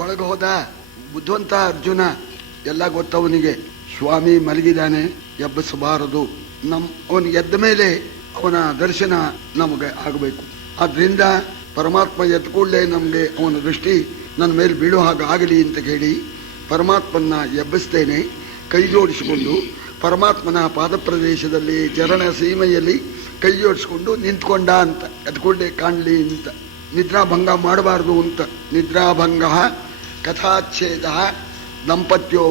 ಒಳಗೆ ಹೋದ. ಬುದ್ಧಿವಂತ ಅರ್ಜುನ, ಎಲ್ಲ ಗೊತ್ತವನಿಗೆ. ಸ್ವಾಮಿ ಮಲಗಿದ್ದಾನೆ, ಎಬ್ಬಿಸಬಾರದು. ಅವನು ಎದ್ದ ಮೇಲೆ ಅವನ ದರ್ಶನ ನಮಗೆ ಆಗಬೇಕು. ಆದ್ರಿಂದ ಪರಮಾತ್ಮ ಎದ್ದ ಕೂಡಲೇ ನಮಗೆ ಅವನ ದೃಷ್ಟಿ ನನ್ನ ಮೇಲೆ ಬೀಳೋ ಹಾಗೆ ಆಗಲಿ ಅಂತ ಹೇಳಿ ಪರಮಾತ್ಮನ ಎಬ್ಬಿಸ್ತೇನೆ. ಕೈ ಜೋಡಿಸಿಕೊಂಡು ಪರಮಾತ್ಮನ ಪಾದ ಪ್ರದೇಶದಲ್ಲಿ ಚರಣ ಸೀಮೆಯಲ್ಲಿ ಕೈ ಜೋಡಿಸ್ಕೊಂಡು ನಿಂತ್ಕೊಂಡ ಅಂತ. ಎದ್ಕೊಂಡೆ ಕಾಣಲಿ ಅಂತ. ನಿದ್ರಾಭಂಗ ಮಾಡಬಾರ್ದು ಅಂತ. ನಿದ್ರಾಭಂಗ ಕಥಾಚ್ಛೇದ ದಂಪತ್ಯೋ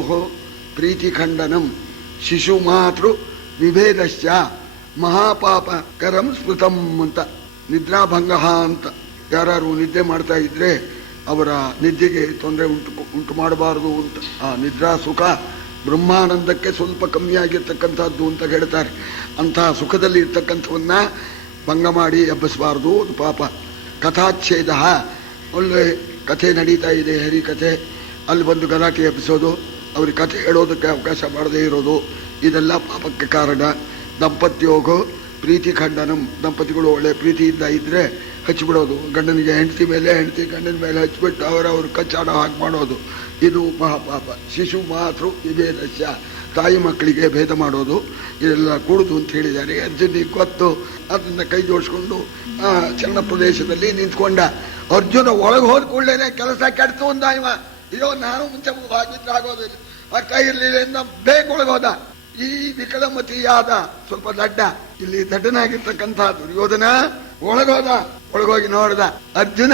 ಪ್ರೀತಿಖಂಡನಂ ಶಿಶು ಮಾತೃ ವಿಭೇದಶ್ಚ ಮಹಾಪಾಪಕರಂ ಸ್ಮೃತಂ ಅಂತ. ನಿದ್ರಾಭಂಗ ಅಂತ. ಯಾರು ನಿದ್ದೆ ಮಾಡ್ತಾ ಇದ್ರೆ ಅವರ ನಿದ್ದೆಗೆ ತೊಂದರೆ ಉಂಟು ಮಾಡಬಾರದು ಅಂತ. ಆ ನಿದ್ರಾ ಸುಖ ಬ್ರಹ್ಮಾನಂದಕ್ಕೆ ಸ್ವಲ್ಪ ಕಮ್ಮಿಯಾಗಿರ್ತಕ್ಕಂಥದ್ದು ಅಂತ ಹೇಳ್ತಾರೆ. ಅಂತಹ ಸುಖದಲ್ಲಿ ಇರ್ತಕ್ಕಂಥವನ್ನ ಭಂಗ ಮಾಡಿ ಎಬ್ಬಿಸಬಾರ್ದು, ಅದು ಪಾಪ. ಕಥಾಚ್ಛೇದ, ಒಳ್ಳೆ ಕಥೆ ನಡೀತಾ ಇದೆ, ಹರಿಕಥೆ, ಅಲ್ಲಿ ಬಂದು ಗಲಾಟೆ ಎಬ್ಬಿಸೋದು, ಅವ್ರಿಗೆ ಕಥೆ ಹೇಳೋದಕ್ಕೆ ಅವಕಾಶ ಮಾಡದೇ ಇರೋದು, ಇದೆಲ್ಲ ಪಾಪಕ್ಕೆ ಕಾರಣ. ದಂಪತ್ಯೋಗ ಪ್ರೀತಿ ಖಂಡನಂ, ದಂಪತಿಗಳು ಒಳ್ಳೆ ಪ್ರೀತಿಯಿಂದ ಇದ್ರೆ ಹಚ್ಚಿಬಿಡೋದು. ಗಂಡನಿಗೆ ಹೆಂಡತಿ ಮೇಲೆ, ಹೆಂಡತಿ ಗಂಡನ ಮೇಲೆ ಹಚ್ಚಿಬಿಟ್ಟು ಅವರವ್ರು ಕಚ್ಚಾಡೋ ಹಾಗೆ ಮಾಡೋದು, ಇದು ಮಹಾಪಾಪ. ಶಿಶು ಮಾತೃ ವಿಭೇದಸ್ಯ, ತಾಯಿ ಮಕ್ಕಳಿಗೆ ಭೇದ ಮಾಡೋದು, ಇದೆಲ್ಲ ಕೂಡುದು ಅಂತ ಹೇಳಿದ್ದಾರೆ. ಅರ್ಜುನಿಗೆ ಗೊತ್ತು. ಅದನ್ನ ಕೈ ಜೋಡಿಸ್ಕೊಂಡು ಚರಣ ಪ್ರದೇಶದಲ್ಲಿ ನಿಂತ್ಕೊಂಡ. ಅರ್ಜುನ ಒಳಗೆ ಹೋದ ಕೂಡಲೇ ಕೆಲಸ ಕೆಡ್ತು ಅಂದ ಇವ. ಅಯ್ಯೋ, ನಾನು ಮುಂಚೆ ಆಗಿದ್ರೆ ಆಗೋದಿಲ್ಲ, ಆಗ್ತಾ ಇರ್ಲಿಲ್ಲ, ಬೇಗ ಒಳಗೋದ. ಈ ವಿಕಲಮತಿಯಾದ ಸ್ವಲ್ಪ ದಡ್ಡ, ಇಲ್ಲಿ ದಡ್ಡನಾಗಿರ್ತಕ್ಕಂಥ ದುರ್ಯೋಧನ ಒಳಗೋಗಿ ನೋಡ್ದ. ಅರ್ಜುನ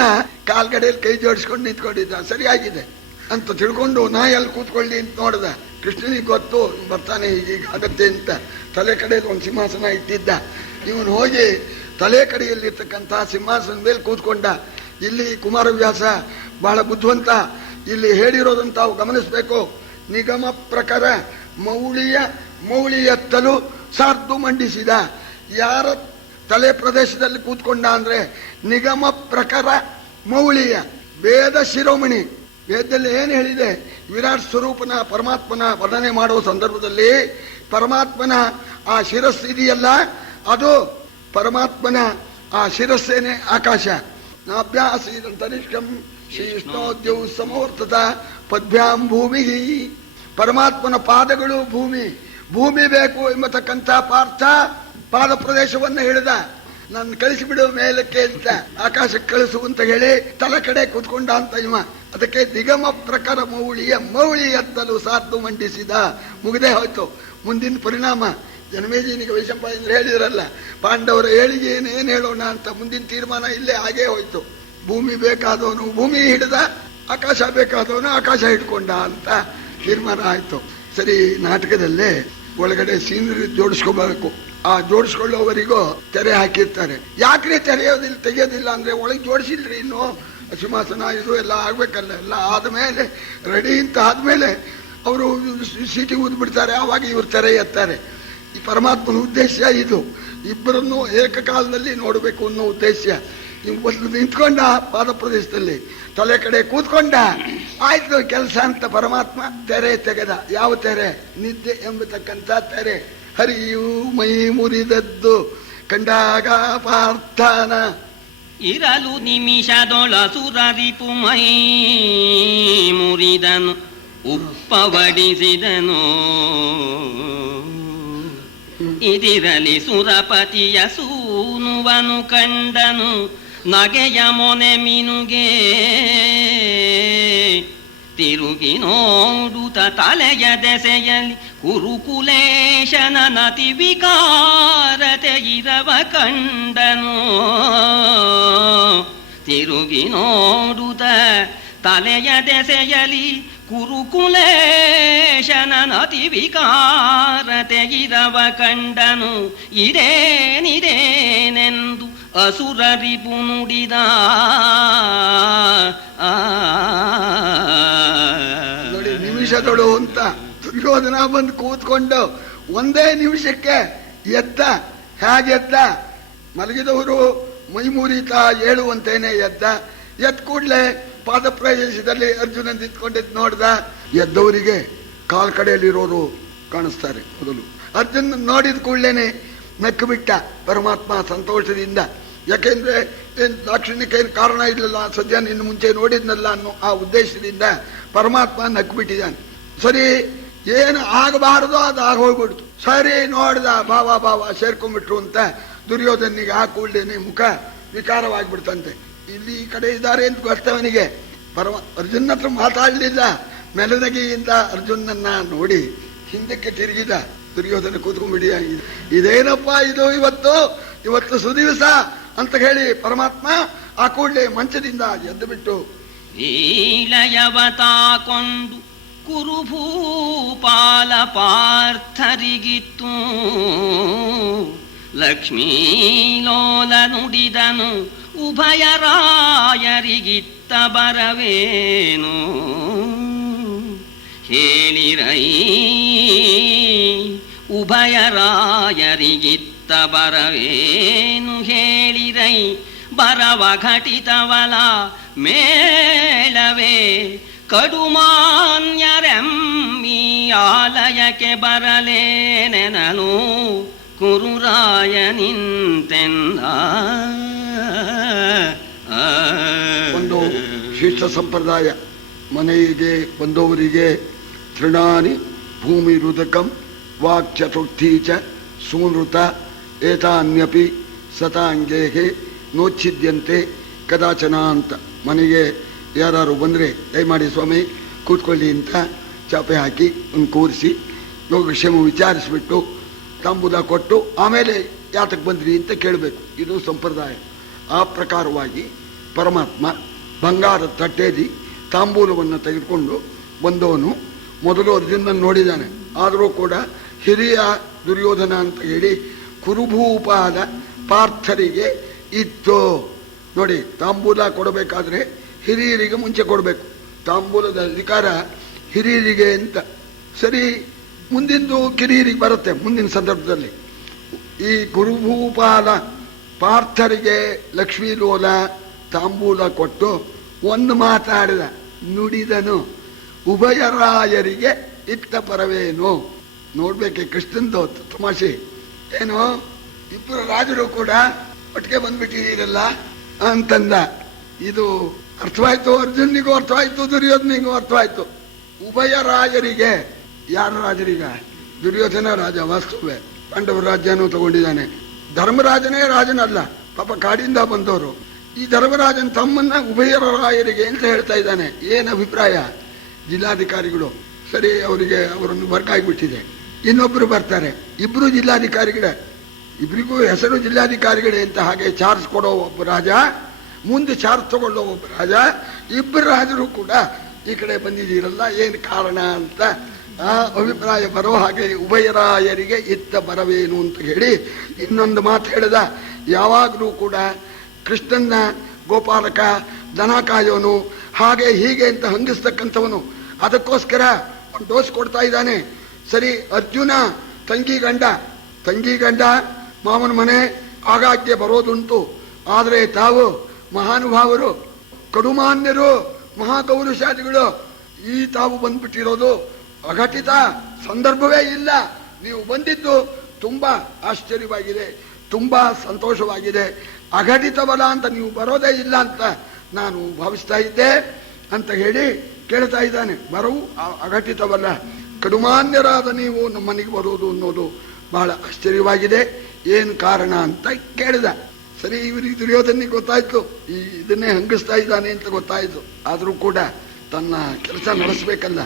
ಕಾಲ್ಗಡೆಯಲ್ಲಿ ಕೈ ಜೋಡಿಸ್ಕೊಂಡು ನಿಂತ್ಕೊಂಡಿದ್ದ. ಸರಿಯಾಗಿದೆ ಅಂತ ತಿಳ್ಕೊಂಡು ನಾ ಎಲ್ಲಿ ಕೂತ್ಕೊಳ್ಳಿ ಅಂತ ನೋಡ್ದ. ಕೃಷ್ಣನಿಗೆ ಗೊತ್ತು ಬರ್ತಾನೆ, ಈಗ ಆಗತ್ತೆ ಅಂತ. ತಲೆ ಕಡೆಯಲ್ಲಿ ಒಂದು ಸಿಂಹಾಸನ ಇಟ್ಟಿದ್ದ. ಇವನು ಹೋಗಿ ತಲೆ ಕಡೆಯಲ್ಲಿರ್ತಕ್ಕಂಥ ಸಿಂಹಾಸನ ಮೇಲೆ ಕೂತ್ಕೊಂಡ. ಇಲ್ಲಿ ಕುಮಾರವ್ಯಾಸ ಬಹಳ ಬುದ್ಧಿವಂತ. ಇಲ್ಲಿ ಹೇಳಿರೋದಂತ ತಾವು ಗಮನಿಸಬೇಕು. ನಿಗಮ ಪ್ರಕಾರ ಮೌಳಿಯತ್ತಲು ಸಾರ್ದು ಮಂಡಿಸಿದ. ಯಾರ ತಲೆ ಪ್ರದೇಶದಲ್ಲಿ ಕೂತ್ಕೊಂಡ ಅಂದ್ರೆ ನಿಗಮ ಪ್ರಕಾರ ಮೌಳಿಯ ವೇದ ಶಿರೋಮಣಿ. ವೇದದಲ್ಲಿ ಏನು ಹೇಳಿದೆ? ವಿರಾಟ್ ಸ್ವರೂಪನ ಪರಮಾತ್ಮನ ವರ್ಣನೆ ಮಾಡುವ ಸಂದರ್ಭದಲ್ಲಿ ಪರಮಾತ್ಮನ ಆ ಶಿರಸ್ಸು ಇದೆಯಲ್ಲ, ಅದು ಪರಮಾತ್ಮನ ಆ ಶಿರಸ್ಸೇನೆ ಆಕಾಶ. ನಾಭ್ಯಾಸೀದಂತರಿಕ್ಷಂ ಶ್ರೀಷ್ಣೋದ್ಯೌ ಸಮವರ್ತತ ಪದ್ಭ್ಯಾಂ ಭೂಮಿ. ಪರಮಾತ್ಮನ ಪಾದಗಳು ಭೂಮಿ ಬೇಕು ಎಂಬತಕ್ಕಂಥ ಪಾರ್ಥ ಪಾದ ಪ್ರದೇಶವನ್ನು ಹೇಳಿದ. ನನ್ನ ಕಳಿಸಿಬಿಡುವ ಮೇಲಕ್ಕೆ ಅಂತ, ಆಕಾಶಕ್ಕೆ ಕಳಿಸು ಅಂತ ಹೇಳಿ ತಲೆ ಕಡೆ ಕೂತ್ಕೊಂಡ ಅಂತ ಇವ. ಅದಕ್ಕೆ ನಿಗಮ ಪ್ರಕಾರ ಮೌಳಿ ಎತ್ತಲು ಸಾರ್ದು ಮಂಡಿಸಿದ. ಮುಗದೆ ಹೋಯ್ತು. ಮುಂದಿನ ಪರಿಣಾಮ ಜನಮೇಜನಿಗೆ ವೈಶಂಪಾಯನರು ಹೇಳಿದ್ರಲ್ಲ, ಪಾಂಡವರ ಏಳಿಗೆ ಏನೇನು ಹೇಳೋಣ ಅಂತ. ಮುಂದಿನ ತೀರ್ಮಾನ ಇಲ್ಲೇ ಹಾಗೇ ಹೋಯ್ತು. ಭೂಮಿ ಬೇಕಾದವನು ಭೂಮಿ ಹಿಡಿದ, ಆಕಾಶ ಬೇಕಾದವನು ಆಕಾಶ ಹಿಡ್ಕೊಂಡ ಅಂತ ತೀರ್ಮಾನ ಆಯ್ತು. ಸರಿ, ನಾಟಕದಲ್ಲೇ ಒಳಗಡೆ ಸೀನರಿ ಜೋಡಿಸ್ಕೋಬೇಕು. ಆ ಜೋಡಿಸ್ಕೊಳ್ಳೋವರಿಗೂ ತೆರೆ ಹಾಕಿರ್ತಾರೆ. ಯಾಕ್ರಿ ತೆಗೆಯೋದಿಲ್ಲ ಅಂದ್ರೆ ಒಳಗೆ ಜೋಡಿಸಿಲ್ರಿ, ಇನ್ನು ಸಿಂಹಾಸನ ಇದು ಎಲ್ಲ ಆಗ್ಬೇಕಲ್ಲ. ಎಲ್ಲ ಆದ್ಮೇಲೆ ರೆಡಿ ಅಂತ ಆದ್ಮೇಲೆ ಅವರು ಸೀಟಿ ಊದ್ಬಿಡ್ತಾರೆ. ಆವಾಗ ಇವ್ರು ತೆರೆ ಎತ್ತಾರೆ. ಈ ಪರಮಾತ್ಮನ ಉದ್ದೇಶ ಇದು. ಇಬ್ಬರನ್ನು ಏಕಕಾಲದಲ್ಲಿ ನೋಡಬೇಕು ಅನ್ನೋ ಉದ್ದೇಶ. ಒಂದು ನಿಂತ್ಕೊಂಡ ಪಾದ ಪ್ರದೇಶದಲ್ಲಿ, ತಲೆ ಕಡೆ ಕೂತ್ಕೊಂಡ, ಆಯ್ತು ಕೆಲಸ ಅಂತ ಪರಮಾತ್ಮ ತೆರೆ ತೆಗೆದ. ಯಾವ ತೆರೆ? ನಿದ್ದೆ ಎಂಬತಕ್ಕಂಥ ತೆರೆ. ಹರಿಯೂ ಮೈ ಮುರಿದದ್ದು ಕಂಡಾಗ ಪಾರ್ಥನ ಇರಲು ನಿಮಿಷದೊಳಸುರರಿಪು ಮೈ ಮುರಿದನು, ಉಪ್ಪವಡಿಸಿದನು. ಇದಿರಲಿ ಸುರಪತಿಯ ಸೂನುವನು ಕಂಡನು, ನಗೆಯ ಮೊನೆ ಮಿನುಗೆ ತಿರುಗಿ ನೋಡುತ್ತ ತಲೆಯ ದೆಸೆಯಲ್ಲಿ ಕುರುಕುಲೇಶನ ನತಿ ವಿಕಾರತೆ ಇರವ ಕಂಡನು. ತಿರುಗಿ ನೋಡುತ್ತ ತಲೆಯ ದೆಸೆಯಲ್ಲಿ ಕುರುಕುಲೇಶನ ನತಿ ವಿಕಾರತೆ ಇರವ ಕಂಡನು. ಇದೇನಿದೇನೆಂದು ಅಸುರರಿಪು ನುಡಿದ. ನೋಡಿ, ನಿಮಿಷಗಳು ಅಂತ ದುರ್ಯೋಧನ ಬಂದು ಕೂತ್ಕೊಂಡು ಒಂದೇ ನಿಮಿಷಕ್ಕೆ ಎದ್ದ. ಹೇಗೆದ್ದ? ಮಲಗಿದವರು ಮೈಮೂರಿತ ಏಳುವಂತೇನೆ ಎದ್ದ. ಎದ್ದ ಕೂಡ್ಲೆ ಪಾದ ಪ್ರದೇಶದಲ್ಲಿ ಅರ್ಜುನ ನಿಂತ್ಕೊಂಡಿದ್ದು ನೋಡ್ದ. ಎದ್ದವರಿಗೆ ಕಾಲ್ ಕಡೆಯಲ್ಲಿರೋರು ಕಾಣಿಸ್ತಾರೆ ಮೊದಲು. ಅರ್ಜುನ ನೋಡಿದ ಕೂಡ್ಲೇನೆ ನಕ್ಕು ಬಿಟ್ಟ ಪರಮಾತ್ಮ ಸಂತೋಷದಿಂದ. ಯಾಕೆಂದ್ರೆ ಏನ್ ದಾಕ್ಷಿಣ್ಯಕ್ಕೆ ಏನು ಕಾರಣ ಇರಲಿಲ್ಲ, ಸದ್ಯ ನಿನ್ನ ಮುಂಚೆ ನೋಡಿದ್ನಲ್ಲ ಅನ್ನೋ ಆ ಉದ್ದೇಶದಿಂದ ಪರಮಾತ್ಮ ನಕ್ಬಿಟ್ಟಿದ್ದಾನೆ. ಸರಿ, ಏನು ಆಗಬಾರದೋ ಅದು ಆಗೋಗ್ಬಿಡ್ತು. ಸರಿ ನೋಡ್ದ, ಭಾವ ಸೇರ್ಕೊಂಡ್ಬಿಟ್ರು ಅಂತ ದುರ್ಯೋಧನಿಗೆ ಆ ಕೂಡಲೇನೆ ಮುಖ ವಿಕಾರವಾಗಿಬಿಡ್ತಂತೆ. ಇಲ್ಲಿ ಈ ಕಡೆ ಇದ್ದಾರೆ ಅಂತ ಗೊತ್ತವನಿಗೆ. ಅರ್ಜುನ ಹತ್ರ ಮಾತಾಡಲಿಲ್ಲ. ಮೆಲುನಗಿಯಿಂದ ಅರ್ಜುನನ್ನ ನೋಡಿ ಹಿಂದಕ್ಕೆ ತಿರುಗಿದ ದುರ್ಯೋಧನ. ಕೂತ್ಕೊಂಡ್ಬಿಡಿ, ಇದೇನಪ್ಪ ಇದು, ಇವತ್ತು ಸುದಿವಸ ಅಂತ ಹೇಳಿ ಪರಮಾತ್ಮ ಆ ಕೂಡಲೇ ಮಂಚದಿಂದ ಎದ್ದು ಬಿಟ್ಟು ಈಲಯವತಾಕೊಂಡು ಕುರುಭೂಪಾಲ ಪಾರ್ಥರಿಗಿತ್ತು ಲಕ್ಷ್ಮೀಲೋಲ ನುಡಿದನು ಉಭಯರಾಯರಿಗಿತ್ತ ಬರವೇನು ಹೇಳಿರೈ ಉಭಯರಾಯರಿಗಿತ್ತ ಬರವೇನು ಹೇಳಿರೈ ಬರವ ಘಟಿತವಲ ಮೇಳವೇ ಕಡುಮಾನ್ಯರೆಮ್ಮಿ ಆಲಯಕ್ಕೆ ಬರಲೇನೆನನು ಕುರುರಾಯ ನಿಂತೆಂದ. ಒಂದು ಶಿಷ್ಟ ಸಂಪ್ರದಾಯ. ಮನೆಗೆ ಬಂದವರಿಗೆ ತೃಣಾನಿ ಭೂಮಿ ರುದಕಂ ವಾಕ್ಚತುರ್ಥಿ ಚ ಸೂನೃತ ಏತಾನ್ಯಪಿ ಸತಾಂಗೇಹೆ ನೋಚ್ಛಿದ್ಯಂತೆ ಕದಾಚನ ಅಂತ. ಮನೆಗೆ ಯಾರು ಬಂದರೆ ದಯಮಾಡಿ ಸ್ವಾಮಿ ಕೂತ್ಕೊಳ್ಳಿ ಅಂತ ಚಾಪೆ ಹಾಕಿ ಒಂದು ಕೂರಿಸಿ ಯೋಗಕ್ಷೇಮ ವಿಚಾರಿಸಿಬಿಟ್ಟು ತಾಂಬೂಲ ಕೊಟ್ಟು ಆಮೇಲೆ ಯಾತಕ್ಕೆ ಬಂದ್ರಿ ಅಂತ ಕೇಳಬೇಕು. ಇದು ಸಂಪ್ರದಾಯ. ಆ ಪ್ರಕಾರವಾಗಿ ಪರಮಾತ್ಮ ಬಂಗಾರದ ತಟ್ಟೆಯಲ್ಲಿ ತಾಂಬೂಲವನ್ನು ತೆಗೆದುಕೊಂಡು ಬಂದವನು ಮೊದಲು ಅರ್ಜುನನ್ನು ನೋಡಿದ್ದಾನೆ. ಆದರೂ ಕೂಡ ಹಿರಿಯ ದುರ್ಯೋಧನ ಅಂತ ಹೇಳಿ ಕುರುಭೂಪಾದ ಪಾರ್ಥರಿಗೆ ಇತ್ತು. ನೋಡಿ, ತಾಂಬೂಲ ಕೊಡಬೇಕಾದ್ರೆ ಹಿರಿಯರಿಗೆ ಮುಂಚೆ ಕೊಡಬೇಕು. ತಾಂಬೂಲದ ಅಧಿಕಾರ ಹಿರಿಯರಿಗೆ ಅಂತ. ಸರಿ, ಮುಂದಿಂದು ಕಿರಿಯರಿಗೆ ಬರುತ್ತೆ ಮುಂದಿನ ಸಂದರ್ಭದಲ್ಲಿ. ಈ ಕುರುಭೂಪಾಲ ಪಾರ್ಥರಿಗೆ ಲಕ್ಷ್ಮೀಲೋಲ ತಾಂಬೂಲ ಕೊಟ್ಟು ಒಂದು ಮಾತಾಡಿದ, ನುಡಿದನು ಉಭಯರಾಯರಿಗೆ ಇತ್ತ ಪರವೇನು. ನೋಡ್ಬೇಕೆ ಕೃಷ್ಣಂದು ತಮಾಷೆ ಏನು, ಇಬ್ಬರು ರಾಜರು ಕೂಡ ಒಟ್ಟಿಗೆ ಬಂದ್ಬಿಟ್ಟಿದ್ದೀರಲ್ಲ ಅಂತಂದ. ಇದು ಅರ್ಥವಾಯ್ತು, ಅರ್ಜುನಿಗೂ ಅರ್ಥವಾಯ್ತು, ದುರ್ಯೋಧನಿಗೂ ಅರ್ಥವಾಯ್ತು. ಉಭಯರಾಯರಿಗೆ, ಯಾರ ರಾಜರೀಗ? ದುರ್ಯೋಧನ ರಾಜ ವಾಸ್ತವೇ, ಪಾಂಡವ ರಾಜ್ಯನೂ ತಗೊಂಡಿದ್ದಾನೆ. ಧರ್ಮರಾಜನೇ ರಾಜನಲ್ಲ, ಪಾಪ ಕಾಡಿಂದ ಬಂದವರು. ಈ ಧರ್ಮರಾಜನ್ ತಮ್ಮನ್ನ ಉಭಯರಾಯರಿಗೆ ಅಂತ ಹೇಳ್ತಾ ಇದ್ದಾನೆ. ಏನು ಅಭಿಪ್ರಾಯ? ಜಿಲ್ಲಾಧಿಕಾರಿಗಳು ಸರಿ, ಅವರನ್ನು ವರ್ಗಾಗಿಬಿಟ್ಟಿದೆ. ಇನ್ನೊಬ್ರು ಬರ್ತಾರೆ, ಇಬ್ರು ಜಿಲ್ಲಾಧಿಕಾರಿಗಳೇ, ಇಬ್ರಿಗೂ ಹೆಸರು ಜಿಲ್ಲಾಧಿಕಾರಿಗಳೇ ಅಂತ. ಹಾಗೆ ಚಾರ್ಜ್ ಕೊಡೋ ಒಬ್ಬ ರಾಜ, ಮುಂದೆ ಚಾರ್ಜ್ ತಗೊಳ್ಳೋ ಒಬ್ಬ ರಾಜ. ಇಬ್ಬರು ರಾಜರು ಕೂಡ ಈ ಕಡೆ ಬಂದಿದ್ದೀರಲ್ಲ, ಏನು ಕಾರಣ ಅಂತ ಆ ಅಭಿಪ್ರಾಯ ಬರೋ ಹಾಗೆ ಉಭಯರಾಯರಿಗೆ ಇತ್ತ ಬರವೇನು ಅಂತ ಹೇಳಿ ಇನ್ನೊಂದು ಮಾತು ಹೇಳಿದ. ಯಾವಾಗಲೂ ಕೂಡ ಕೃಷ್ಣನ್ನ ಗೋಪಾಲಕ, ದನ ಕಾಯೋನು, ಹಾಗೆ ಹೀಗೆ ಅಂತ ಹಂಗಿಸ್ತಕ್ಕಂಥವನು. ಅದಕ್ಕೋಸ್ಕರ ಒಂದು ಡೋಸ್ ಕೊಡ್ತಾ ಇದ್ದಾನೆ. ಸರಿ, ಅರ್ಜುನ ತಂಗಿ ಗಂಡ ಮಾವನ ಮನೆ ಆಗಾಗ್ಗೆ ಬರೋದುಂಟು. ಆದರೆ ತಾವು ಮಹಾನುಭಾವರು, ಕಡುಮಾನ್ಯರು, ಮಹಾಗೌರವಶಾಲಿಗಳು, ಈ ತಾವು ಬಂದ್ಬಿಟ್ಟಿರೋದು ಅಘಟಿತ, ಸಂದರ್ಭವೇ ಇಲ್ಲ. ನೀವು ಬಂದಿದ್ದು ತುಂಬಾ ಆಶ್ಚರ್ಯವಾಗಿದೆ, ತುಂಬಾ ಸಂತೋಷವಾಗಿದೆ. ಅಘಟಿತವಲ್ಲ ಅಂತ ನೀವು ಬರೋದೇ ಇಲ್ಲ ಅಂತ ನಾನು ಭಾವಿಸ್ತಾ ಇದ್ದೆ ಅಂತ ಹೇಳಿ ಕೇಳ್ತಾ ಇದ್ದಾನೆ. ಬರವು ಅಘಟಿತವಲ್ಲ, ಕಡುಮಾನ್ಯರಾದ ನೀವು ನಮ್ಮನೆಗೆ ಬರೋದು ಅನ್ನೋದು ಬಹಳ ಆಶ್ಚರ್ಯವಾಗಿದೆ. ಏನು ಕಾರಣ ಅಂತ ಕೇಳಿದ. ಸರಿ, ಇವರಿಗೆ ದುರ್ಯೋಧನಿಗೆ ಗೊತ್ತಾಯ್ತು, ಇದನ್ನೇ ಹಂಗಿಸ್ತಾ ಇದ್ದಾನೆ ಅಂತ ಗೊತ್ತಾಯ್ತು. ಆದರೂ ಕೂಡ ತನ್ನ ಕೆಲಸ ನಡೆಸಬೇಕಲ್ಲ,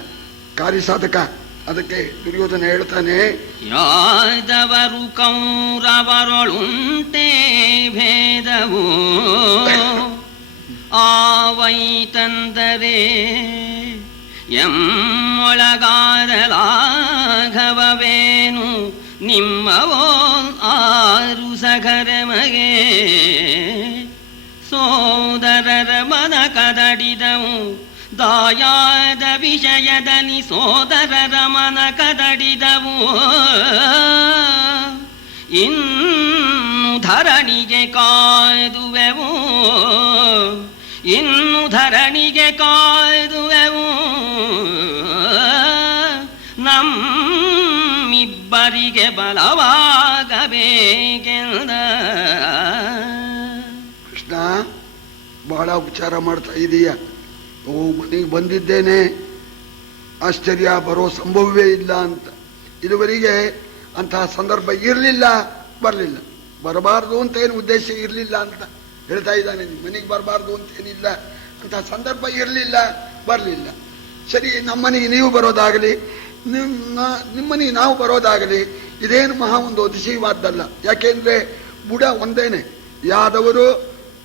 ಕಾರ್ಯಸಾಧಕ. ಅದಕ್ಕೆ ದುರ್ಯೋಧನ ಹೇಳ್ತಾನೆ, ಯಾದವರು ಕೌರವರೊಳುಂಟೆ ಭೇದವು ಆವೈತಂದರೆ ಎಮ್ಮೊಳಗಾರಲಾಘವವೇನು ನಿಮ್ಮವೋ ಆರು ಸಗರಮಗೆ ಸೋದರರ ಮನ ಕದಡಿದವು ದಾಯಾದ ವಿಷಯದಲ್ಲಿ ಸೋದರರ ಮನ ಕದಡಿದವು ಇನ್ನು ಧರಣಿಗೆ ಕಾಯ್ದುವೆವು ನಮ್ಮಿಬ್ಬರಿಗೆ ಬಲವಾಗಬೇಕೆಂದ. ಕೃಷ್ಣ, ಉಪಚಾರ ಮಾಡ್ತಾ ಇದೀಯ. ಓ ಮನೆಗೆ ಬಂದಿದ್ದೇನೆ, ಆಶ್ಚರ್ಯ ಬರೋ ಸಂಭವವೇ ಇಲ್ಲ ಅಂತ. ಇದುವರೆಗೆ ಅಂತಹ ಸಂದರ್ಭ ಇರಲಿಲ್ಲ, ಬರಲಿಲ್ಲ. ಬರಬಾರ್ದು ಅಂತ ಏನು ಉದ್ದೇಶ ಇರಲಿಲ್ಲ ಅಂತ ಹೇಳ್ತಾ ಇದ್ದಾನೆ. ಮನೆಗೆ ಬರಬಾರ್ದು ಅಂತೇನಿಲ್ಲ, ಅಂತಹ ಸಂದರ್ಭ ಇರಲಿಲ್ಲ, ಬರಲಿಲ್ಲ. ಸರಿ, ನಮ್ಮನೆಗೆ ನೀವು ಬರೋದಾಗಲಿ, ನಿಮ್ಮನೆಗೆ ನಾವು ಬರೋದಾಗಲಿ ಇದೇನು ಮಹಾ ಒಂದು ಅತಿಶಯವಾದ್ದಲ್ಲ. ಯಾಕೆಂದ್ರೆ ಬುಡ ಒಂದೇನೆ, ಯಾದವರು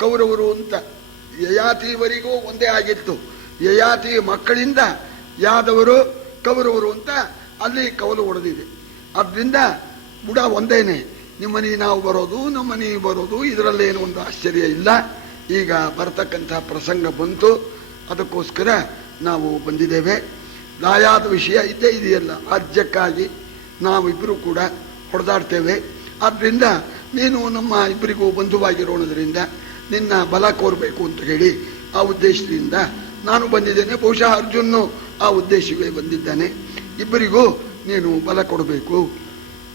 ಕೌರವರು ಅಂತ ಯಯಾತಿವರೆಗೂ ಒಂದೇ ಆಗಿತ್ತು. ಯಯಾತಿ ಮಕ್ಕಳಿಂದ ಯಾದವರು ಕೌರವರು ಅಂತ ಅಲ್ಲಿ ಕವಲು ಹೊಡೆದಿದೆ. ಆದ್ರಿಂದ ಬುಡ ಒಂದೇನೆ. ನಿಮ್ಮನೆಗೆ ನಾವು ಬರೋದು, ನಮ್ಮನೆಗೆ ಬರೋದು, ಇದರಲ್ಲೇನು ಒಂದು ಆಶ್ಚರ್ಯ ಇಲ್ಲ. ಈಗ ಬರ್ತಕ್ಕಂಥ ಪ್ರಸಂಗ ಬಂತು, ಅದಕ್ಕೋಸ್ಕರ ನಾವು ಬಂದಿದ್ದೇವೆ. ದಾಯಾದ ವಿಷಯ ಇದ್ದೇ ಇದೆಯಲ್ಲ, ರಾಜ್ಯಕ್ಕಾಗಿ ನಾವಿಬ್ಬರು ಕೂಡ ಹೊಡೆದಾಡ್ತೇವೆ. ಆದ್ರಿಂದ ನೀನು ನಮ್ಮ ಇಬ್ಬರಿಗೂ ಬಂಧುವಾಗಿರೋಣದ್ರಿಂದ ನಿನ್ನ ಬಲ ಕೋರಬೇಕು ಅಂತ ಹೇಳಿ ಆ ಉದ್ದೇಶದಿಂದ ನಾನು ಬಂದಿದ್ದೇನೆ. ಬಹುಶಃ ಅರ್ಜುನ್ನು ಆ ಉದ್ದೇಶವೇ ಬಂದಿದ್ದಾನೆ. ಇಬ್ಬರಿಗೂ ನೀನು ಬಲ ಕೊಡಬೇಕು,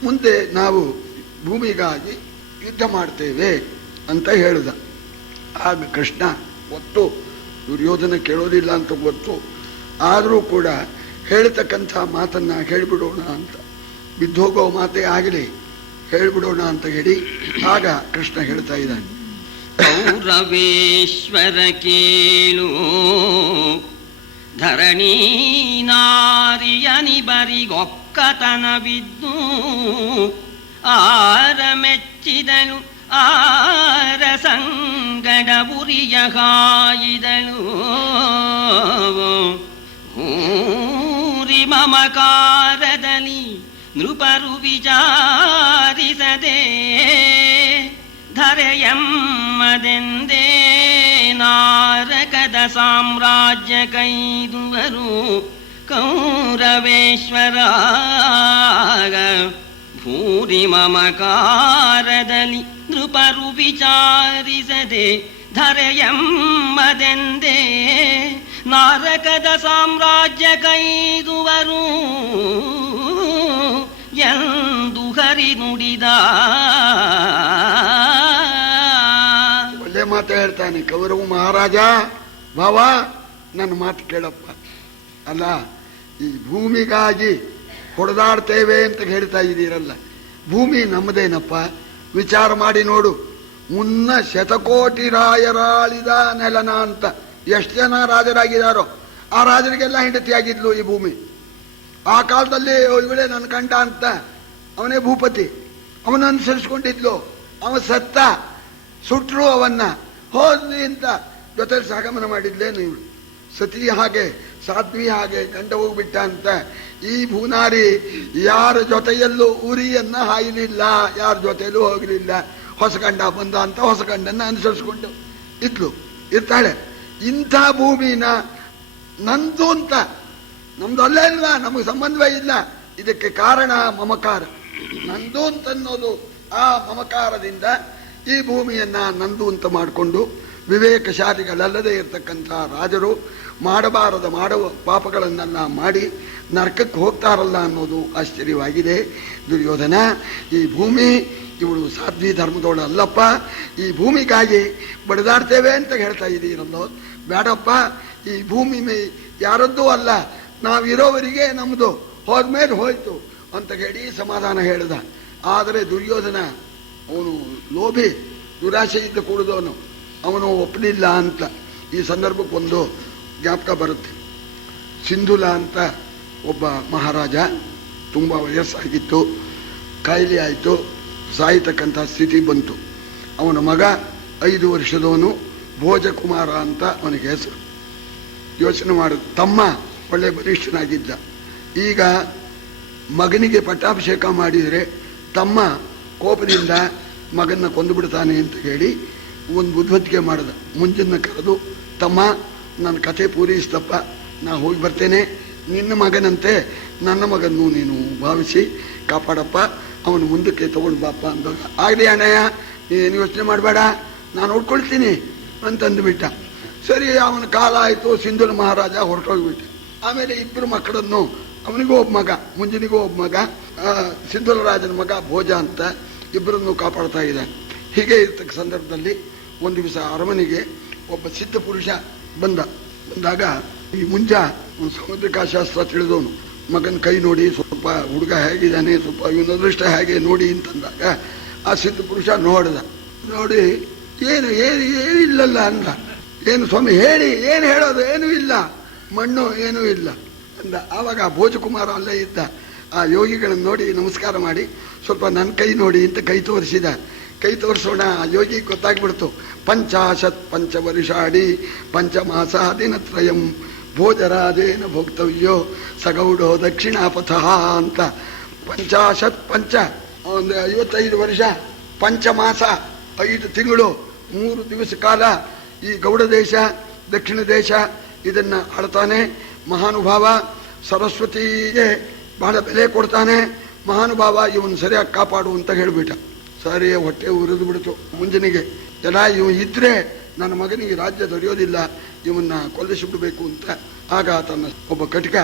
ಮುಂದೆ ನಾವು ಭೂಮಿಗಾಗಿ ಯುದ್ಧ ಮಾಡ್ತೇವೆ ಅಂತ ಹೇಳಿದ. ಆಗ ಕೃಷ್ಣ ಒತ್ತು, ದುರ್ಯೋಧನ ಕೇಳೋದಿಲ್ಲ ಅಂತ ಗೊತ್ತು, ಆದರೂ ಕೂಡ ಹೇಳ್ತಕ್ಕಂಥ ಮಾತನ್ನ ಹೇಳಿಬಿಡೋಣ ಅಂತ, ಬಿದ್ದೋಗೋ ಮಾತೇ ಆಗಲಿ ಹೇಳಿಬಿಡೋಣ ಅಂತ ಹೇಳಿ ಆಗ ಕೃಷ್ಣ ಹೇಳ್ತಾ ಇದ್ದಾನೆ. ಕೌರವೇಶ್ವರ ಕೇಳು, ಧರಣಿ ನಾರಿಯನಿಬರಿಗೊಕ್ಕತನವಿದ್ದು ಆರ ಮೆಚ್ಚಿದಳು, ಆರ ಸಂಗಡ ಉರಿಯ ಹಾಯಿದಳು. ಹೂರಿ ಮಮಕಾರದಲ್ಲಿ ನೃಪರು ವಿಚಾರಿಸದೆ ಧರೆಯಮ್ಮದೆಂದೇ ನಾರಕದ ಸಾಮ್ರಾಜ್ಯ ಕೈದುವರು ಕೌರವೇಶ್ವರ. ಭೂರಿ ಮಮಕಾರದಲ್ಲಿ ನೃಪರು ವಿಚಾರಿಸದೆ ಧರೆಯಮ್ಮದೆಂದೇ ನಾರಕದ ಸಾಮ್ರಾಜ್ಯ ಕೈದುವರು ಎಂದು ಹರಿ ನುಡಿದ. ಒಳ್ಳೆ ಮಾತು ಹೇಳ್ತಾನೆ ಕೌರವ ಮಹಾರಾಜ. ಭಾವ, ನನ್ನ ಮಾತು ಕೇಳಪ್ಪ. ಅಲ್ಲ, ಈ ಭೂಮಿಗಾಗಿ ಹೊಡೆದಾಡ್ತೇವೆ ಅಂತ ಹೇಳ್ತಾ ಇದ್ದೀರಲ್ಲ, ಭೂಮಿ ನಮ್ಮದೇನಪ್ಪ. ವಿಚಾರ ಮಾಡಿ ನೋಡು, ಮುನ್ನ ಶತಕೋಟಿ ರಾಯರಾಳಿದ ನೆಲನ ಅಂತ ಎಷ್ಟು ಜನ ರಾಜರಾಗಿದ್ದಾರೋ ಆ ರಾಜರಿಗೆಲ್ಲ ಹೆಂಡತಿಯಾಗಿದ್ಲು ಈ ಭೂಮಿ. ಆ ಕಾಲದಲ್ಲಿ ಇವಳೇ ನನ್ನ ಕಂಡ ಅಂತ ಅವನೇ ಭೂಪತಿ, ಅವನ ಅನುಸರಿಸ್ಕೊಂಡಿದ್ಲು. ಅವ ಸತ್ತ, ಸುಟ್ರು ಅವನ್ನ, ಹೋದ್ಲಿ ಅಂತ ಜೊತೆಲಿ ಸಹಗಮನ ಮಾಡಿದ್ಲೇನು ಇವಳು. ಸತಿ ಹಾಗೆ, ಸಾಧ್ವಿ ಹಾಗೆ ಗಂಡ ಹೋಗ್ಬಿಟ್ಟ ಅಂತ ಈ ಭೂನಾರಿ ಯಾರ ಜೊತೆಯಲ್ಲೂ ಉರಿಯನ್ನ ಹಾಯಲಿಲ್ಲ, ಯಾರ ಜೊತೆಯಲ್ಲೂ ಹೋಗಲಿಲ್ಲ. ಹೊಸ ಗಂಡ ಬಂದ ಅಂತ ಹೊಸ ಗಂಡನ್ನ ಅನುಸರಿಸ್ಕೊಂಡು ಇರ್ತಾಳೆ. ಇಂಥ ಭೂಮಿನ ನಂದು ಅಂತ, ನಮ್ದು ಅಲ್ಲೇ ಇಲ್ಲ, ನಮಗೆ ಸಂಬಂಧವೇ ಇಲ್ಲ. ಇದಕ್ಕೆ ಕಾರಣ ಮಮಕಾರ. ನಂದು ಅಂತನ್ನೋದು ಆ ಮಮಕಾರದಿಂದ ಈ ಭೂಮಿಯನ್ನ ನಂದು ಅಂತ ಮಾಡಿಕೊಂಡು ವಿವೇಕಶಾಲಿಗಳಲ್ಲದೆ ಇರತಕ್ಕಂಥ ರಾಜರು ಮಾಡಬಾರದ ಮಾಡುವ ಪಾಪಗಳನ್ನೆಲ್ಲ ಮಾಡಿ ನರಕಕ್ಕೆ ಹೋಗ್ತಾರಲ್ಲ ಅನ್ನೋದು ಆಶ್ಚರ್ಯವಾಗಿದೆ. ದುರ್ಯೋಧನ, ಈ ಭೂಮಿ ಇವಳು ಸಾಧ್ವಿ ಧರ್ಮದವಳು ಅಲ್ಲಪ್ಪ, ಈ ಭೂಮಿಗಾಗಿ ಬಡಿದಾಡ್ತೇವೆ ಅಂತ ಹೇಳ್ತಾ ಇದ್ದೀರಲ್ಲೋ, ಬೇಡಪ್ಪ, ಈ ಭೂಮಿ ಯಾರದ್ದೂ ಅಲ್ಲ, ನಾವಿರೋವರಿಗೆ ನಮ್ಮದು, ಹೋದ್ಮೇಲೆ ಹೋಯ್ತು ಅಂತ ಹೇಳಿ ಸಮಾಧಾನ ಹೇಳಿದ. ಆದರೆ ದುರ್ಯೋಧನ ಅವನು ಲೋಭಿ, ದುರಾಶೆಯಿಂದ ಕೂಡಿದವನು, ಅವನು ಒಪ್ಪಲಿಲ್ಲ ಅಂತ ಈ ಸಂದರ್ಭಕ್ಕೊಂದು ಜ್ಞಾಪಕ ಬರುತ್ತೆ. ಸಿಂಧುಲ ಅಂತ ಒಬ್ಬ ಮಹಾರಾಜ, ತುಂಬ ವಯಸ್ಸಾಗಿತ್ತು, ಕಾಯಿಲೆ ಆಯಿತು, ಸಾಯ್ತಕ್ಕಂಥ ಸ್ಥಿತಿ ಬಂತು. ಅವನ ಮಗ 5 ವರ್ಷದವನು, ಭೋಜಕುಮಾರ ಅಂತ ಅವನಿಗೆ ಹೆಸರು. ಯೋಚನೆ ಮಾಡಿದ, ತಮ್ಮ ಒಳ್ಳೆ ಬಲಿಷ್ಠನಾಗಿದ್ದ. ಈಗ ಮಗನಿಗೆ ಪಟ್ಟಾಭಿಷೇಕ ಮಾಡಿದರೆ ತಮ್ಮ ಕೋಪದಿಂದ ಮಗನ್ನ ಕೊಂದು ಬಿಡ್ತಾನೆ ಅಂತ ಹೇಳಿ ಒಂದು ಬುದ್ಧಿವಂತಿಕೆ ಮಾಡಿದ. ಮುಂಜಾನೆ ಕರೆದು, ತಮ್ಮ ನನ್ನ ಕಥೆ ಪೂರೈಸ್ತಪ್ಪ, ನಾ ಹೋಗಿ ಬರ್ತೇನೆ, ನಿನ್ನ ಮಗನಂತೆ ನನ್ನ ಮಗನ್ನು ನೀನು ಭಾವಿಸಿ ಕಾಪಾಡಪ್ಪ, ಅವನು ಮುಂದಕ್ಕೆ ತಗೊಂಡು ಬಾಪ ಅಂದಾಗ, ಆಗಲಿ ಅಣ್ಣಯ್ಯ, ನೀನು ಯೋಚನೆ ಮಾಡಬೇಡ, ನಾನು ನೋಡ್ಕೊಳ್ತೀನಿ ಅಂತಂದುಬಿಟ್ಟ. ಸರಿ, ಅವನ ಕಾಲ ಆಯಿತು. ಸಿಂಧುಲ ಮಹಾರಾಜ ಹೊರಟೋಗ್ಬಿಟ್ಟ. ಆಮೇಲೆ 2 ಮಕ್ಕಳನ್ನು, ಅವನಿಗೂ ಒಬ್ಬ ಮಗ, ಮುಂಜಾನಿಗೂ ಒಬ್ಬ ಮಗ, ಸಿಂಧುಲ ರಾಜನ ಮಗ ಭೋಜ ಅಂತ, ಇಬ್ಬರನ್ನು ಕಾಪಾಡ್ತಾ ಇದ್ದಾನೆ. ಹೀಗೆ ಇರ್ತಕ್ಕ ಸಂದರ್ಭದಲ್ಲಿ ಒಂದು ದಿವಸ ಅರಮನೆಗೆ ಒಬ್ಬ ಸಿದ್ಧ ಪುರುಷ ಬಂದಾಗ ಈ ಮುಂಜ ಸಮುದ್ರಿಕಾಶಾಸ್ತ್ರ ತಿಳಿದವನು ಮಗನ ಕೈ ನೋಡಿ ಸ್ವಲ್ಪ ಹುಡುಗ ಹೇಗಿದ್ದಾನೆ, ಸ್ವಲ್ಪ ಇವನ ಅದೃಷ್ಟ ಹೇಗೆ ನೋಡಿ ಅಂತಂದಾಗ ಆ ಸಿದ್ಧ ಪುರುಷ ನೋಡಿ ಏನು ಏನಿಲ್ಲಲ್ಲ ಅಂದ. ಏನು ಸ್ವಾಮಿ ಹೇಳಿ, ಏನು ಹೇಳೋದು, ಏನೂ ಇಲ್ಲ, ಮಣ್ಣು ಏನೂ ಇಲ್ಲ ಅಂದ. ಆವಾಗ ಭೋಜಕುಮಾರ ಅಲ್ಲೇ ಇದ್ದ. ಆ ಯೋಗಿಗಳನ್ನು ನೋಡಿ ನಮಸ್ಕಾರ ಮಾಡಿ ಸ್ವಲ್ಪ ನನ್ನ ಕೈ ನೋಡಿ ಅಂತ ಕೈ ತೋರಿಸಿದ. ಕೈ ತೋರಿಸೋಣ, ಆ ಯೋಗಿ ಗೊತ್ತಾಗ್ಬಿಡ್ತು. 50 ವರ್ಷಾಡಿ ಪಂಚಮಾಸಾದಿನತ್ರಯಂ ಭೋಜರಾಜೇನ ಭೋಕ್ತವ್ಯೋ ಸಗೌಡೋ ದಕ್ಷಿಣಾಪಥಃ ಅಂತ. 50 ಒಂದು 55 ವರ್ಷ, ಪಂಚಮಾಸ 5 ತಿಂಗಳು 3 ದಿವಸ ಕಾಲ ಈ ಗೌಡ ದೇಶ ದಕ್ಷಿಣ ದೇಶ ಇದನ್ನ ಆಳ್ತಾನೆ. ಮಹಾನುಭಾವ, ಸರಸ್ವತಿಗೆ ಬಹಳ ಬೆಲೆ ಕೊಡ್ತಾನೆ ಮಹಾನುಭಾವ, ಇವನು ಸರಿಯಾಗಿ ಕಾಪಾಡು ಅಂತ ಹೇಳಿಬಿಟ್ಟ. ಸರಿ ಹೊಟ್ಟೆ ಉರಿದು ಬಿಡ್ತು ಮುಂಜಾನೆಗೆ. ಜನ ಇವ ಇದ್ರೆ ನನ್ನ ಮಗನಿಗೆ ರಾಜ್ಯ ದೊರೆಯೋದಿಲ್ಲ, ಇವನ್ನ ಕೊಲ್ಲಿಸಿಬಿಡ್ಬೇಕು ಅಂತ. ಆಗ ತನ್ನ ಒಬ್ಬ ಕಟಿಕ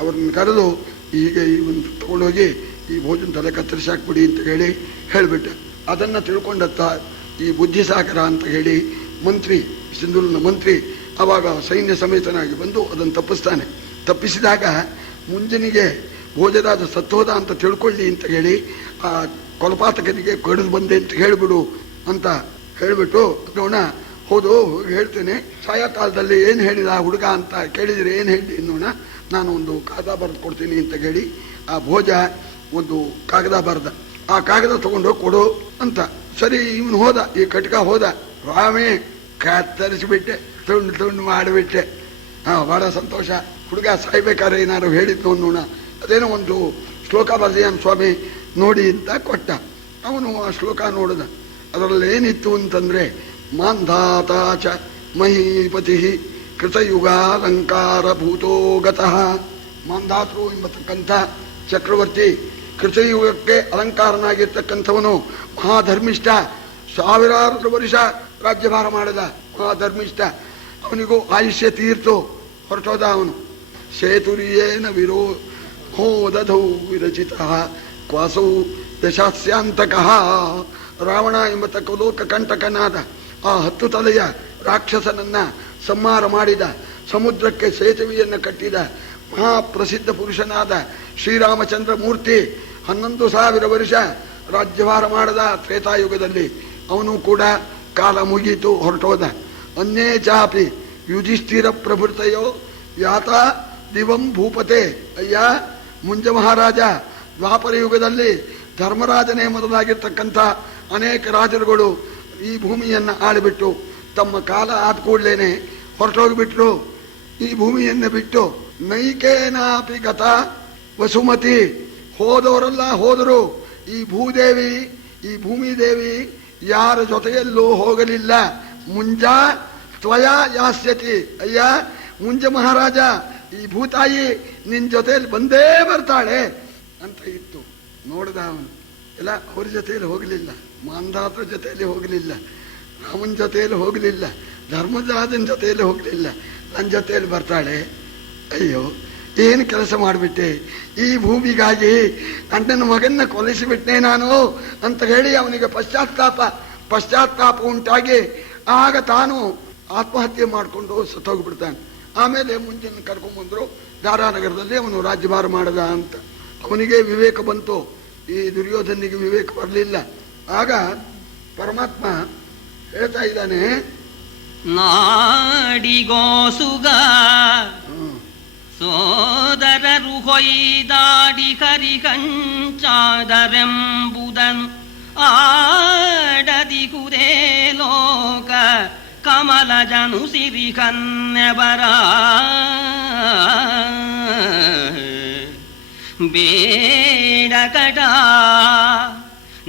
ಅವ್ರನ್ನ ಕರೆದು ಹೀಗೆ ಇವನ್ ತಗೊಂಡೋಗಿ ಈ ಭೋಜನ ತಲೆ ಕತ್ತರಿಸಾಕ್ಬಿಡಿ ಅಂತ ಹೇಳಿಬಿಟ್ಟ. ಅದನ್ನ ತಿಳ್ಕೊಂಡತ್ತ ಈ ಬುದ್ಧಿಸಾಗರ ಅಂತ ಹೇಳಿ ಮಂತ್ರಿ, ಸಿಂಧೂರಿನ ಮಂತ್ರಿ ಅವಾಗ ಸೈನ್ಯ ಸಮೇತನಾಗಿ ಬಂದು ಅದನ್ನು ತಪ್ಪಿಸಿದಾಗ ಮುಂಜಾನೆಗೆ ಭೋಜರಾಜ ಸತ್ತೋದ ಅಂತ ತಿಳ್ಕೊಳ್ಳಿ ಅಂತ ಹೇಳಿ ಆ ಕೊಲಪಾತಕನಿಗೆ ಕಡಿದು ಬಂದೆ ಅಂತ ಹೇಳಿಬಿಡು ಅಂತ ಹೇಳಿಬಿಟ್ಟು ನೋಡ ಹೌದು ಹೇಳ್ತೇನೆ, ಸಾಯಂಕಾಲದಲ್ಲಿ ಏನು ಹೇಳಿದ ಹುಡುಗ ಅಂತ ಕೇಳಿದರೆ ಏನು ಹೇಳಿ ನೋಡ, ನಾನು ಒಂದು ಕಾಗದ ಬರೆದು ಕೊಡ್ತೀನಿ ಅಂತ ಹೇಳಿ ಆ ಭೋಜ ಒಂದು ಕಾಗದ ಬರೆದ. ಆ ಕಾಗದ ತಗೊಂಡೋಗಿ ಕೊಡು ಅಂತ. ಸರಿ ಇವನು ಹೋದ, ಈ ಕಟಿಕ ಹೋದ. ರಾಮೇ ಕತ್ತರಿಸಿಬಿಟ್ಟೆ, ತುಂಡು ಮಾಡಿಬಿಟ್ಟೆ. ಬಹಳ ಸಂತೋಷ. ಹುಡುಗ ಸಾಯ್ಬೇಕಾದ್ರೆ ಏನಾರು ಹೇಳಿದ್ದು ನೋಡ, ಅದೇನೋ ಒಂದು ಶ್ಲೋಕ ಬರ್ದಿಯಾನ ಸ್ವಾಮಿ ನೋಡಿ ಅಂತ ಕೊಟ್ಟ. ಅವನು ಆ ಶ್ಲೋಕ ನೋಡಿದ. ಅದರಲ್ಲಿ ಏನಿತ್ತು ಅಂತಂದ್ರೆ, ಮಾಂಧಾತಾಚ ಮಹೀಪತಿ ಕೃತಯುಗಾಲಂಕಾರ ಭೂತೋಗತಃ. ಮಾಂಧಾತೃ ಎಂಬತಕ್ಕಂಥ ಚಕ್ರವರ್ತಿ, ಕೃತಯುಗಕ್ಕೆ ಅಲಂಕಾರನಾಗಿರ್ತಕ್ಕಂಥವನು, ಮಹಾಧರ್ಮಿಷ್ಠ, 1000 ವರ್ಷ ರಾಜ್ಯಭಾರ ಮಾಡಿದ ಮಹಾಧರ್ಮಿಷ್ಠ. ಅವನಿಗೂ ಆಯುಷ್ಯ ತೀರ್ತು, ಹೊರಟೋದ ಅವನು. ಸೇತುರ್ಯೇನ ವಿರೋಧೌ ವಿರಚಿತ ಕ್ವಾಸೌ ದಶಾಸ್ಯಾಂತಕಃ. ರಾವಣ ಎಂಬತಕ್ಕ ಲೋಕಕಂಟಕನಾದ ಆ 10 ತಲೆಯ ರಾಕ್ಷಸನನ್ನ ಸಂಹಾರ ಮಾಡಿದ, ಸಮುದ್ರಕ್ಕೆ ಸೇತುವೆಯನ್ನು ಕಟ್ಟಿದ ಮಹಾಪ್ರಸಿದ್ಧ ಪುರುಷನಾದ ಶ್ರೀರಾಮಚಂದ್ರ ಮೂರ್ತಿ 11,000 ವರ್ಷ ರಾಜ್ಯಭಾರ ಮಾಡದ ತ್ರೇತಾಯುಗದಲ್ಲಿ. ಅವನು ಕೂಡ ಕಾಲ ಮುಗೀತು, ಹೊರಟೋದ. ಅನ್ಯೇ ಚಾಪಿ ಯುಧಿಷ್ಠಿರ ಪ್ರಭೃತಯೋ ಯಾತ ದಿವಂ ಭೂಪತೆ. ಅಯ್ಯ ಮುಂಜ ಮಹಾರಾಜ, ದ್ವಾಪರ ಯುಗದಲ್ಲಿ ಧರ್ಮರಾಜನೇ ಮೊದಲಾಗಿರ್ತಕ್ಕಂಥ ಅನೇಕ ರಾಜರುಗಳು ಈ ಭೂಮಿಯನ್ನು ಆಳಿಬಿಟ್ಟು ತಮ್ಮ ಕಾಲ ಆದ ಕೂಡಲೇನೆ ಹೊರಟೋಗಿಬಿಟ್ರು. ಈ ಭೂಮಿಯನ್ನು ಬಿಟ್ಟು ನೈಕೇನಾಪಿ ಗತ ವಸುಮತಿ. ಹೋದವರೆಲ್ಲ ಹೋದರು. ಈ ಭೂದೇವಿ, ಈ ಭೂಮಿದೇವಿ ಯಾರ ಜೊತೆಯಲ್ಲೂ ಹೋಗಲಿಲ್ಲ. ಮುಂಜ ತ್ವಯ ಯಾಸ್ಯತಿ. ಅಯ್ಯ ಮುಂಜ ಮಹಾರಾಜ, ಈ ಭೂತಾಯಿ ನಿನ್ನ ಜೊತೆಯಲ್ಲಿ ಬಂದೇ ಬರ್ತಾಳೆ ಅಂತ ಇತ್ತು. ನೋಡಿದ ಅವನು ಎಲ್ಲ ಅವ್ರ ಜೊತೆಯಲ್ಲಿ ಹೋಗಲಿಲ್ಲ, ಮಾಂಧಾತ್ರ ಜೊತೆಯಲ್ಲಿ ಹೋಗಲಿಲ್ಲ, ರಾಮನ ಜೊತೆಯಲ್ಲಿ ಹೋಗಲಿಲ್ಲ, ಧರ್ಮರಾಜನ ಜೊತೆಯಲ್ಲಿ ಹೋಗಲಿಲ್ಲ, ನನ್ನ ಜೊತೆಯಲ್ಲಿ ಬರ್ತಾಳೆ. ಅಯ್ಯೋ ಏನು ಕೆಲಸ ಮಾಡಿಬಿಟ್ಟೆ, ಈ ಭೂಮಿಗಾಗಿ ನನ್ನ ಮಗನ್ನ ಕೊಲಿಸಿಬಿಟ್ಟೆ ನಾನು ಅಂತ ಹೇಳಿ ಅವನಿಗೆ ಪಶ್ಚಾತ್ತಾಪ ಉಂಟಾಗಿ ಆಗ ತಾನು ಆತ್ಮಹತ್ಯೆ ಮಾಡಿಕೊಂಡು ಸತ್ತೋಗ್ಬಿಡ್ತಾನೆ. ಆಮೇಲೆ ಮುಂಜಾನೆ ಕರ್ಕೊಂಡ್ಬಂದ್ರು ದಾರಾನಗರದಲ್ಲಿ ಅವನು ರಾಜ್ಯಭಾರ ಮಾಡದ ಅಂತ. ಅವನಿಗೆ ವಿವೇಕ ಬಂತು, ಈ ದುರ್ಯೋಧನಿಗೆ ವಿವೇಕ ಬರಲಿಲ್ಲ. ಆಗ ಪರಮಾತ್ಮ ಹೇಳ್ತಾ ಇದ್ದಾನೆ, ನಾಡಿಗೋಸುಗ ಸೋದರರು ಹೊಯ್ದಾಡಿ ಹರಿಕಂಚಾದರೆಂಬುದನು ಆಡದಿಗುದೇ ಲೋಕ ಕಮಲ ಜನು ಸಿರಿ ಕನ್ನೆಬರ. ಬೇಡಗಡ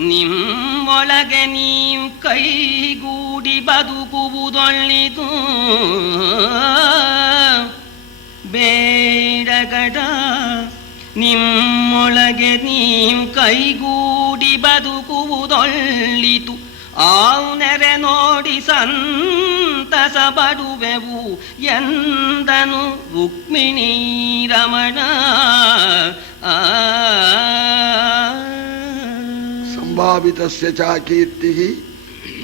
ನಿಮ್ಮೊಳಗೆ ನೀವು ಕೈಗೂಡಿ ಬದುಕುವುದೊಳ್ಳಿದು. ಬೇಡಗಡ ನಿಮ್ಮೊಳಗೆ ನೀವು ಕೈಗೂಡಿ ಬದುಕುವುದೊಳ್ಳಿತು. ಆವು ನೆರೆ ನೋಡಿ ಸಂತಸ ಪಡುವೆವು ಎಂದನು ರುಕ್ಮಿಣೀ ರಮಣ. ಸಂಭಾವಿತಸ್ಯ ಚ ಕೀರ್ತಿ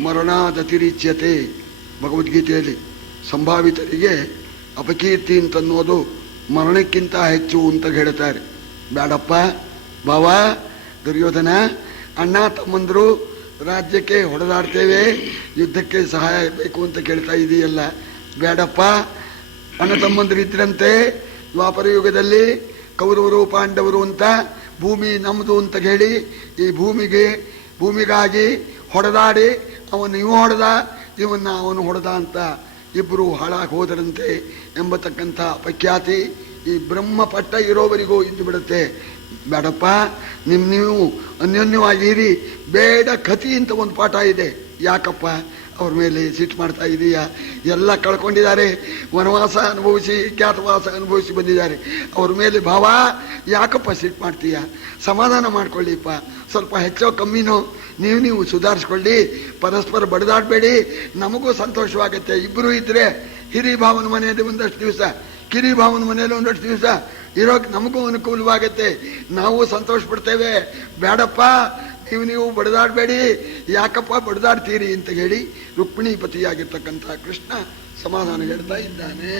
ಮರಣಾದತಿರಿಚ್ಯತೆ. ಭಗವದ್ಗೀತೆಯಲ್ಲಿ ಸಂಭಾವಿತರಿಗೆ ಅಪಕೀರ್ತಿ ಅಂತನ್ನೋದು ಮರಣಕ್ಕಿಂತ ಹೆಚ್ಚು ಅಂತ ಹೇಳ್ತಾರೆ. ಬೇಡಪ್ಪ ಬಾವ ದುರ್ಯೋಧನ, ಅಣ್ಣ ತಮ್ಮಂದರು ರಾಜ್ಯಕ್ಕೆ ಹೊಡೆದಾಡ್ತೇವೆ, ಯುದ್ಧಕ್ಕೆ ಸಹಾಯ ಬೇಕು ಅಂತ ಕೇಳ್ತಾ ಇದೆಯಲ್ಲ, ಬೇಡಪ್ಪ. ಅಣ್ಣ ತಮ್ಮಂದಿರಿದ್ರಂತೆ ದ್ವಾಪರ ಯುಗದಲ್ಲಿ ಕೌರವರು ಪಾಂಡವರು ಅಂತ ಭೂಮಿ ನಮ್ಮದು ಅಂತ ಹೇಳಿ ಈ ಭೂಮಿಗಾಗಿ ಹೊಡೆದಾಡಿ ಅವನು ಇವು ಹೊಡೆದ ಇವನ್ನ ಅವನು ಹೊಡೆದ ಅಂತ ಇಬ್ಬರು ಹಾಳಾಗಿ ಹೋದರಂತೆ ಎಂಬತಕ್ಕಂಥ ಅಪಖ್ಯಾತಿ ಈ ಬ್ರಹ್ಮಪಟ್ಟ ಇರೋವರಿಗೂ ಇದ್ದು ಬಿಡುತ್ತೆ. ಬೇಡಪ್ಪ, ನೀವು ಅನ್ಯೋನ್ಯವಾಗಿರಿ, ಬೇಡ ಕತಿ ಅಂತ ಒಂದು ಪಾಠ ಇದೆ. ಯಾಕಪ್ಪ ಅವ್ರ ಮೇಲೆ ಸಿಟ್ಟು ಮಾಡ್ತಾ ಇದೀಯಾ? ಎಲ್ಲ ಕಳ್ಕೊಂಡಿದ್ದಾರೆ, ವನವಾಸ ಅನುಭವಿಸಿ ಖ್ಯಾತವಾಸ ಅನುಭವಿಸಿ ಬಂದಿದ್ದಾರೆ. ಅವ್ರ ಮೇಲೆ ಭಾವ ಯಾಕಪ್ಪ ಸಿಟ್ಟು ಮಾಡ್ತೀಯ? ಸಮಾಧಾನ ಮಾಡ್ಕೊಳ್ಳಿಪ್ಪ, ಸ್ವಲ್ಪ ಹೆಚ್ಚೋ ಕಮ್ಮಿನೋ ನೀವು ಸುಧಾರಿಸ್ಕೊಳ್ಳಿ, ಪರಸ್ಪರ ಬಡಿದಾಡಬೇಡಿ, ನಮಗೂ ಸಂತೋಷವಾಗುತ್ತೆ. ಇಬ್ಬರು ಇದ್ರೆ ಹಿರಿ ಭಾವನ ಮನೆಯಲ್ಲಿ ಒಂದಷ್ಟು ದಿವಸ, ಕಿರಿ ಭಾವನ ಮನೆಯಲ್ಲಿ ಒಂದಷ್ಟು ದಿವಸ ಇರೋಕೆ ನಮಗೂ ಅನುಕೂಲವಾಗತ್ತೆ, ನಾವು ಸಂತೋಷ ಪಡ್ತೇವೆ. ಬೇಡಪ್ಪ ನೀವು ಬಡಿದಾಡಬೇಡಿ, ಯಾಕಪ್ಪ ಬಡಿದಾಡ್ತೀರಿ ಅಂತ ಹೇಳಿ ರುಕ್ಮಿಣೀಪತಿಯಾಗಿರ್ತಕ್ಕಂಥ ಕೃಷ್ಣ ಸಮಾಧಾನ ಹೇಳ್ತಾ ಇದ್ದಾನೆ.